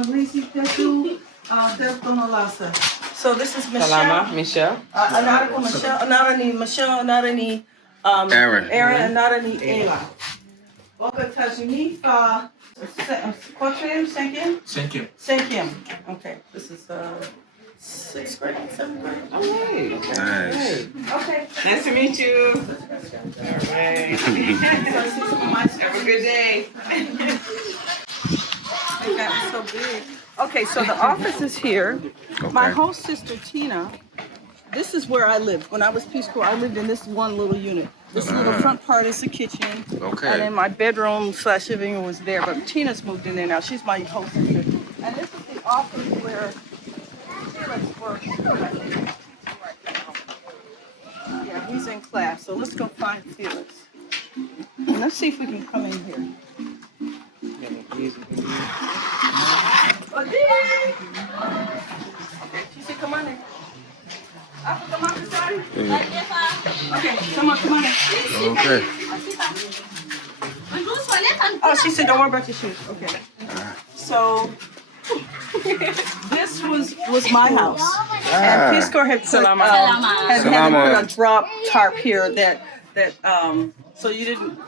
So this is Michelle. Salama, Michelle. Anara ni Michelle, anara ni Aaron, anara ni Ayla. Oka tajini Cinquième. Okay, this is 6th grade, 7th grade. All right. Nice. Okay. Nice to meet you. All right. Have a good day. They got so big. Okay, so the office is here. Okay. My host sister Tina, this is where I lived. When I was Peace Corps, I lived in this one little unit. This little front part is the kitchen. Okay. And then my bedroom / living room was there. But Tina's moved in there now. She's my host sister. And this is the office where Felix works. Yeah, he's in class. So let's go find Felix. And let's see if we can come in here. Okay, she said, come on in. Come on inside. Okay, come on in. Okay. Oh, she said, don't worry about your shoes. Okay. So, this was my house. And Peace Corps had put, had put a drop tarp here that so you didn't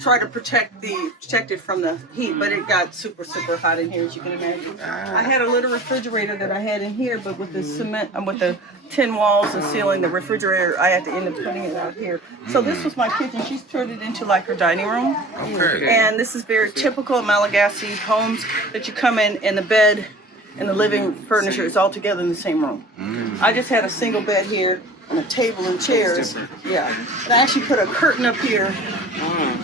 try to protect it from the heat, but it got super hot in here, as you can imagine. I had a little refrigerator that I had in here, but with the cement, with the tin walls and ceiling, the refrigerator, I had to end up putting it out here. So this was my kitchen. She's turned it into like her dining room. Okay. And this is very typical of Malagasy homes, that you come in and the bed and the living furniture is all together in the same room. I just had a single bed here and a table and chairs. Yeah. And I actually put a curtain up here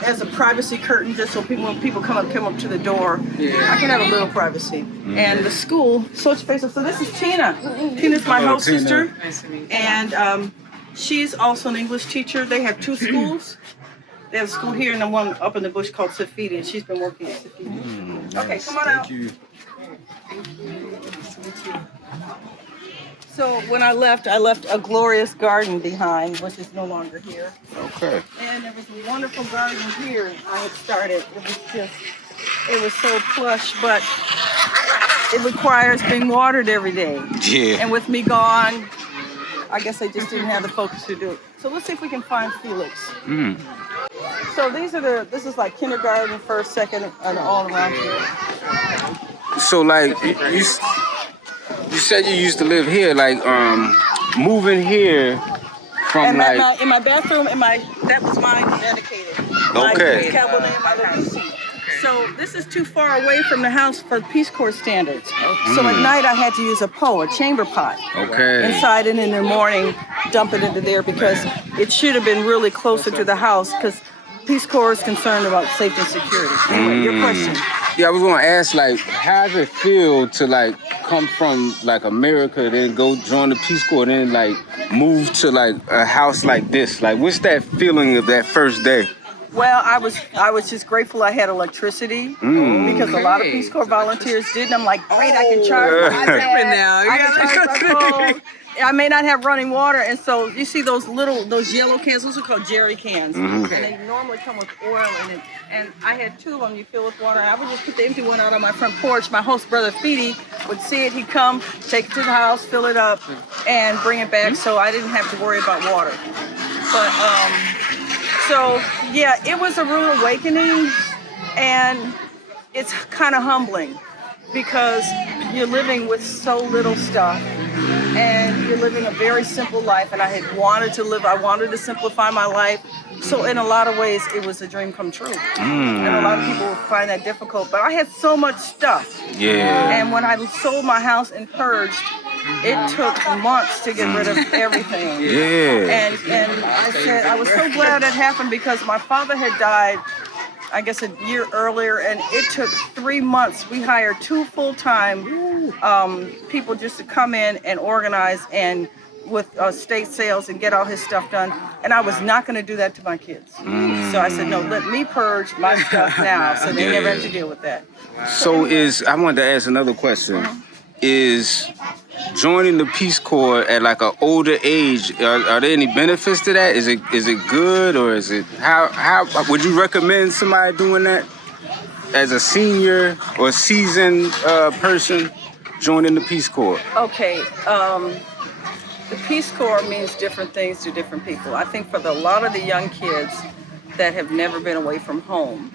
as a privacy curtain, just so when people come up to the door, I can have a little privacy. And the school, so this is Tina. Tina's my host sister. Nice to meet you. And she's also an English teacher. They have 2 schools. They have a school here and then one up in the bush called Safidi, and she's been working at Safidi. Okay, come on out. Thank you. So when I left a glorious garden behind, which is no longer here. Okay. And there was a wonderful garden here I had started. It was so plush, but it requires being watered every day. Yeah. And with me gone, I guess I just didn't have the focus to do it. So let's see if we can find Felix. So this is like kindergarten, 1st, 2nd, and all around here. So like you said you used to live here, like moving here from And in my bathroom, that was mine dedicated. Okay. My cabinet, my little seat. So this is too far away from the house for Peace Corps standards. So at night I had to use a chamber pot. Okay. Inside, and in the morning dump it into there, because it should have been really closer to the house, because Peace Corps is concerned about safety and security. Anyway, your question. Yeah, I was gonna ask, like, how does it feel to like come from like America, then go join the Peace Corps, then like move to like a house like this? Like, what's that feeling of that first day? Well, I was just grateful I had electricity, because a lot of Peace Corps volunteers didn't. I'm like, great, I can charge my iPad. I can charge my phone. I may not have running water, and so you see those yellow cans, those are called jerry cans, and they normally come with oil in it. And I had 2 of them. You fill with water. I would just put the empty one out on my front porch. My host brother Feedy would see it. He'd come, take it to the house, fill it up, and bring it back. So I didn't have to worry about water. But so yeah, it was a rude awakening, and it's kind of humbling, because you're living with so little stuff. And you're living a very simple life, and I wanted to simplify my life. So in a lot of ways, it was a dream come true. And a lot of people find that difficult, but I had so much stuff. Yeah. And when I sold my house and purged, it took months to get rid of everything. Yeah. And I said, I was so glad that happened, because my father had died, I guess, a year earlier, and it took 3 months. We hired 2 full-time people just to come in and organize and with state sales and get all his stuff done. And I was not going to do that to my kids. So I said, no, let me purge my stuff now, so they never have to deal with that. So I wanted to ask another question. Is joining the Peace Corps at like an older age, are there any benefits to that? Is it good, or is it how would you recommend somebody doing that? as a senior or seasoned person joining the Peace Corps? Okay, the Peace Corps means different things to different people. I think for a lot of the young kids that have never been away from home,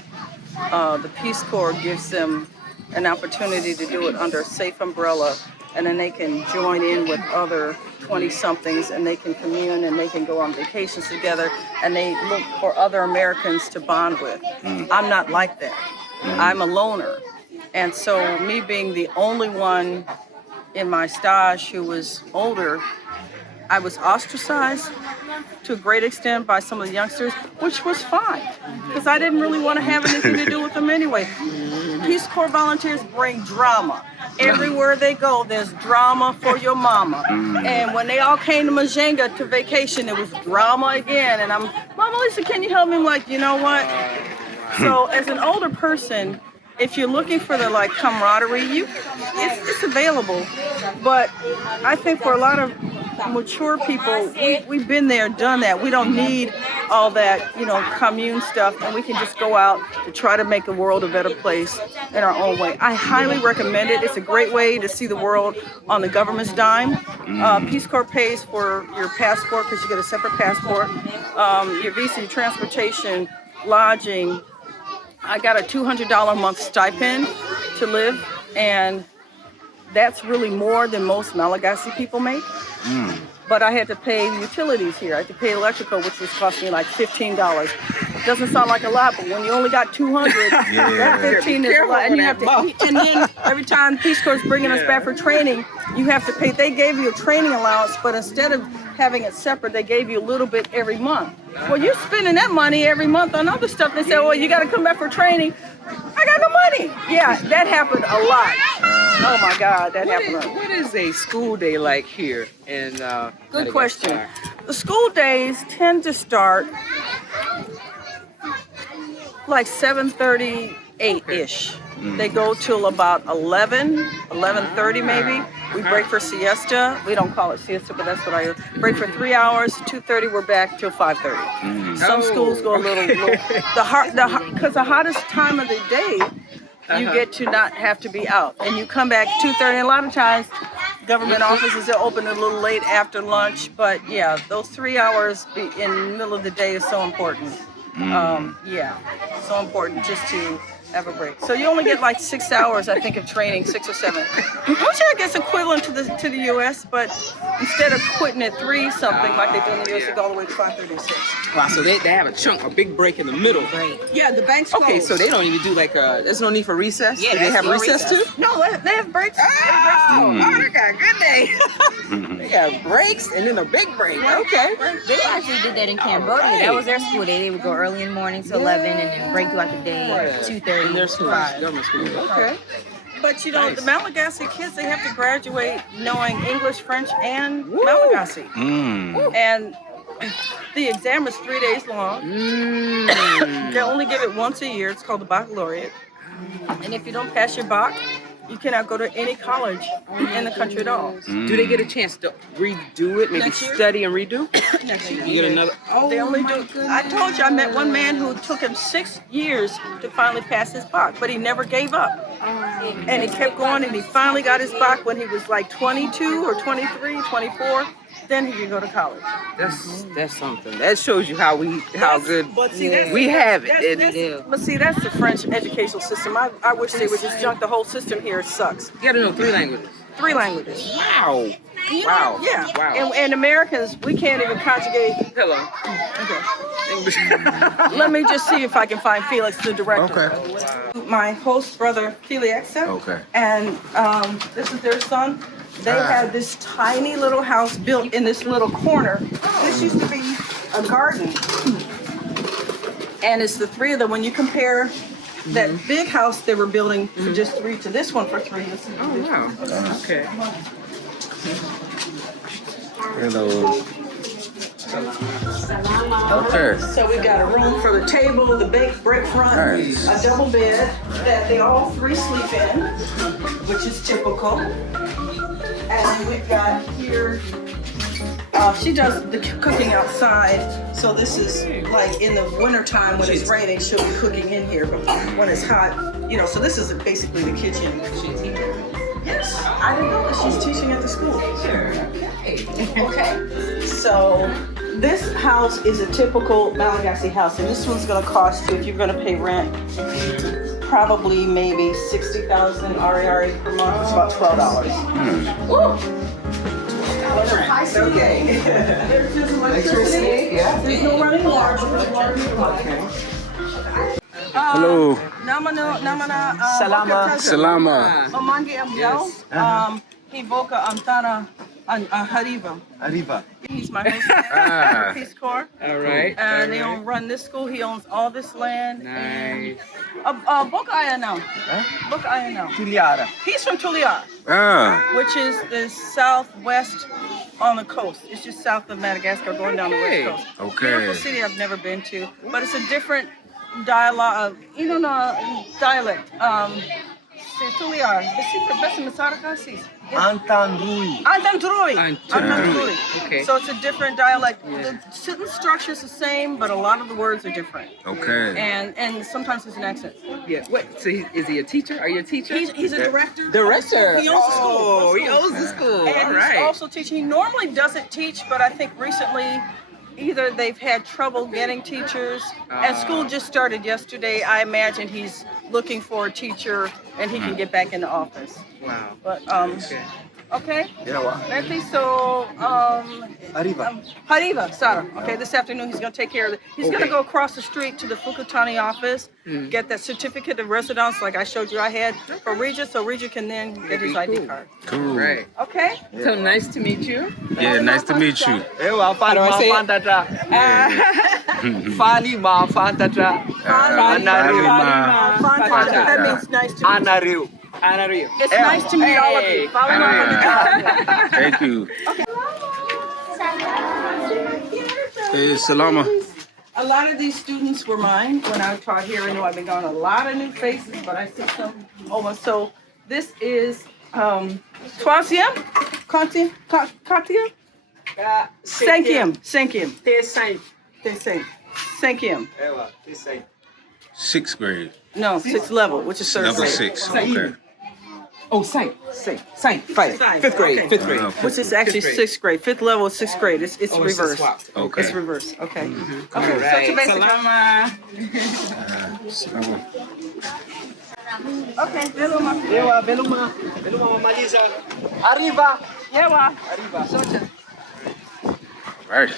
the Peace Corps gives them an opportunity to do it under a safe umbrella, and then they can join in with other 20-somethings, and they can commune, and they can go on vacations together, and they look for other Americans to bond with. I'm not like that. I'm a loner. And so me being the only one in my stage who was older, I was ostracized to a great extent by some of the youngsters, which was fine, because I didn't really want to have anything to do with them anyway. Peace Corps volunteers bring drama. Everywhere they go, there's drama for your mama. And when they all came to Majenga to vacation, it was drama again. And I'm, Mama Lisa, can you help me? I'm like, you know what? So as an older person, if you're looking for the like camaraderie, it's available. But I think for a lot of mature people, we've been there, done that. We don't need all that, commune stuff, and we can just go out to try to make the world a better place in our own way. I highly recommend it. It's a great way to see the world on the government's dime. Peace Corps pays for your passport, because you get a separate passport, your visa, your transportation, lodging. I got a $200 a month stipend to live, and that's really more than most Malagasy people make. But I had to pay utilities here. I had to pay electrical, which was costing me like $15. It doesn't sound like a lot, but when you only got 200, that 15 is a lot. And you have to eat. And then every time Peace Corps is bringing us back for training, you have to pay. They gave you a training allowance, but instead of having it separate, they gave you a little bit every month. Well, you're spending that money every month on other stuff. They said, well, you got to come back for training. I got no money. Yeah, that happened a lot. Oh my God, that happened a lot. What is a school day like here in Good question. The school days tend to start like 7:30, 8-ish. They go till about 11:30 maybe. We break for siesta. We don't call it siesta, but that's what I break for 3 hours. 2:30 we're back till 5:30. Some schools go a little because the hottest time of the day, you get to not have to be out, and you come back 2:30. And a lot of times, government offices are open a little late after lunch. But yeah, those 3 hours in the middle of the day is so important. So important just to have a break. So you only get like 6 hours, I think, of training, 6 or 7, which I guess equivalent to the U.S. But instead of quitting at 3 something like they do in the U.S., they go all the way to 5:36. Wow, so they have a big break in the middle. Right. Yeah, the bank's closed. Okay, so they don't even do like there's no need for recess? Yeah, do they have no recess recess. too? No, they have breaks. Oh, they got a good day. They got breaks and then a big break. Okay. They actually did that in Cambodia. right. That was their school day. They would go early in the morning to 11 and then break throughout the day at 2:30 In their to schools, 5. government schools. Okay. But you know, the Malagasy kids, they have to graduate knowing English, French, and Malagasy. And the exam is 3 days long. They only give it once a year. It's called the baccalaureate. And if you don't pass your bac, you cannot go to any college in the country at all. Do they get a chance to redo it? Maybe Next year? study and redo? Next year. You get another. Oh, They only do. I told you, I met one man who took him 6 years to finally pass his bac, but he never gave up. And he kept going, and he finally got his bac when he was like 22 or 23, 24. Then he could go to college. That's something. That shows you how good But see, that's, we have it. But see, that's the French educational system. I wish they would just junk the whole system here. It sucks. You gotta know 3 languages. 3 languages. Wow. You know, Wow. Yeah. Wow. And Americans, we can't even conjugate. Hello. Okay. Let me just see if I can find Felix, the director. Okay. My host brother, Felix. Okay. And this is their son. They had this tiny little house built in this little corner. This used to be a garden. And it's the 3 of them. When you compare that big house they were building for just 3 to this one for 3. Oh wow. Okay. Hello. Okay. So we got a room for the table, the break front, Nice. a double bed that they all 3 sleep in, which is typical. And we've got here She does the cooking outside, so this is like in the wintertime when it's raining, she'll be cooking in here, but when it's hot, you know, so this is basically the kitchen. Yes, I didn't know that she's teaching at the school. Sure. Okay, so this house is a typical Malagasy house, and this one's gonna cost you, if you're gonna pay rent, probably maybe 60,000 RERE per month. It's about $12. Woo! Okay. There's just electricity. There's no running water. Hello. Salama. Salama. Omangi Ambiel. Hivoka Antara Hariva. Arriba. He's my host for Peace Corps. All right. And they run this school. He owns all this land. Nice. Boca Ayanau. Boca Ayanau. Tuliara. He's from Tuliara, which is the southwest on the coast. It's just south of Madagascar, going down the west coast. Beautiful city I've never been to, but it's a different dialogue, dialect. Tuliara. Antandrui. Antandrui. Okay. So it's a different dialect. The sentence structure is the same, but a lot of the words are different. Okay. And sometimes it's an accent. Yeah. What? So is he a teacher? Are you a teacher? He's a director. Director. He owns the school. Oh, he owns the school. And All right. he's also teaching. He normally doesn't teach, but I think recently either they've had trouble getting teachers, and school just started yesterday. I imagine he's looking for a teacher, and he can get back in the office. Wow. But okay. Yeah. Maybe so. Arriba. Hariva, Sarah. Okay, this afternoon he's gonna take care of it. He's gonna go across the street to the Fukutani office, get that certificate of residence, like I showed you I had for Regis, so Regis can then get his ID card. Cool. Right. Okay. So nice to meet you. Yeah, nice to meet you. How do I say it? Fali ma fantatra. That means nice to meet you. Anariu. It's nice to meet all of you. Follow me on the job. Thank you. Hey, Salama. A lot of these students were mine when I taught here. I know I've been gone a lot of new faces, but I see some almost. So this is Troisième, Katia, Cinquième. Cinquième. Sixth grade. No, sixth level, which is third Level grade. 6. Okay. Oh, Fifth grade. Okay. Which is actually sixth grade. Fifth level is sixth grade. It's reversed. Okay. It's reversed. Okay. All right. Salama. Okay. Beluma. Beluma Malisa. Arriba. Right.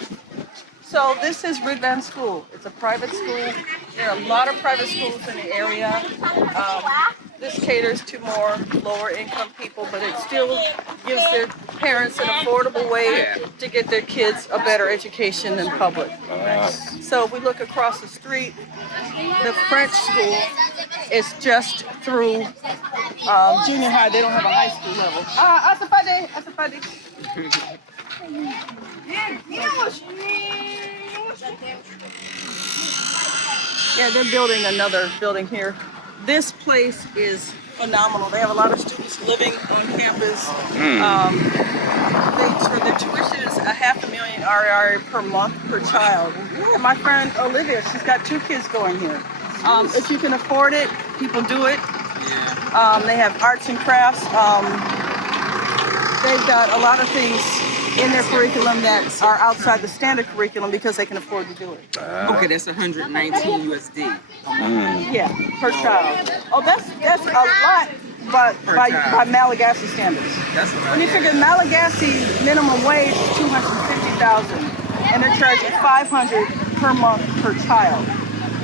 So this is Ridvan School. It's a private school. There are a lot of private schools in the area. This caters to more lower income people, but it still gives their parents an affordable way to get their kids a better education than public. So if we look across the street, the French school is just through junior high. They don't have a high school level. Asapade. Yeah, they're building another building here. This place is phenomenal. They have a lot of students living on campus. The tuition is $500,000 RERE per month per child. And my friend Olivia, she's got 2 kids going here. If you can afford it, people do it. They have arts and crafts. They've got a lot of things in their curriculum that are outside the standard curriculum because they can afford to do it. Okay, that's 119 USD. Yeah, per child. Oh, that's a lot, but by Malagasy standards. When you figure Malagasy minimum wage is $250,000, and they're charging $500 per month per child.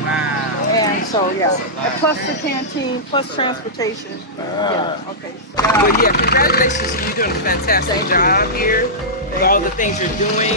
Wow. And so and plus the canteen, plus transportation. Okay. Well, yeah, congratulations. You're doing a fantastic job here with all the things you're doing.